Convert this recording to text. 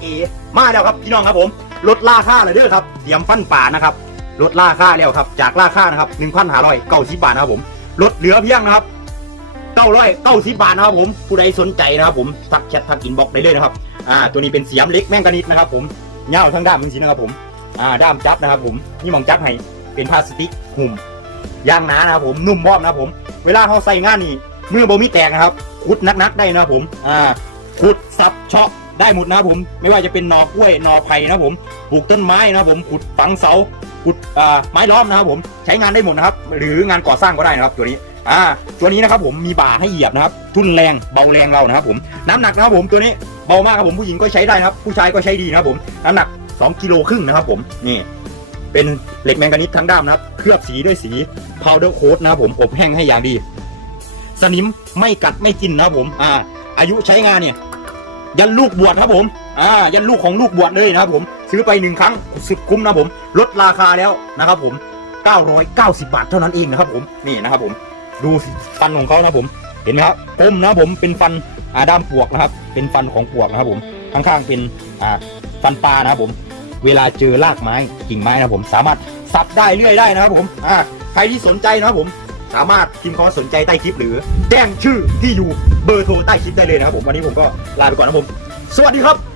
เอมาแล้วครับพี่น้องครับผมลดราคาเลยเด้อครับเตรียมฟันป่านะครับลดราคาแล้วครับ จากราคานะครับหนึ่งพันห้าร้อยเก้าสิบบาทนะครับผมลดเหลือเพียงนะครับเก้าร้อยเก้าสิบบาทนะครับผมผู้ใดสนใจนะครับผมทักแชททักอินบ็อกซ์ได้เลยนะครับอ่าตัวนี้เป็นเสียมเล็กแม่งกะนิดนะครับผมเงาทั้งด้ามจริงๆนะครับผมอ่าด้ามจับนะครับผมนี่มองจับให้เป็นพลาสติกหุ้มยางหนานะครับผมนุ่มบอมนะครับผม เวลาเขาใส่งานนี่มือบ่มีแตกนะครับขุดนักๆได้นะครับผมอ่าขุดสับเชาะ ได้หมดนะครับผมไม่ว่าจะเป็นหนอกล้วยหนอไผ่นะครับผมปลูกต้นไม้นะครับผมขุดฝังเสาขุดอ่าไม้ล้อมนะครับผมใช้งานได้หมดนะครับ หรืองานก่อสร้างก็ได้นะครับตัวนี้อ่าตัวนี้นะครับผมมีบ่าให้เหยียบนะครับ ทุนแรงเบาแรงเรานะครับผมน้ำหนักนะครับผมตัวนี้เบามากครับผมผู้หญิงก็ใช้ได้นะครับ ผู้ชายก็ใช้ดีนะครับผมน้ำหนัก 2กิโลครึ่งนะครับผมนี่เป็นเหล็กแมงกานิสทั้งด้ามนะครับ เคลือบสีด้วยสี powder coat นะครับผมอบแห้งให้อย่างดี สนิมไม่กัดไม่กินนะครับผมอ่าอายุใช้งานเนี่ย ยันลูกบวชครับผม อ่า ยันลูกของลูกบวชเลยนะครับผม ซื้อไปหนึ่งครั้งสุดคุ้มนะผม ลดราคาแล้วนะครับผม 990 บาทเท่านั้นเองนะครับผม นี่นะครับผม ดูฟันของเขานะผม เห็นไหมครับคมนะผม เป็นฟันอาด้ามปวกนะครับ เป็นฟันของปวกนะครับผม ข้างๆเป็น อ่า ฟันปลานะครับผม เวลาเจอรากไม้ กิ่งไม้นะครับผม สามารถสับได้เรื่อยได้นะครับผม อ่า ใครที่สนใจนะครับผม สามารถพิมพ์คำว่าสนใจใต้คลิป หรือแจ้งชื่อที่อยู่เบอร์โทรใต้คลิปได้เลยนะครับผมวันนี้ผมก็ลาไปก่อนนะครับผม สวัสดีครับ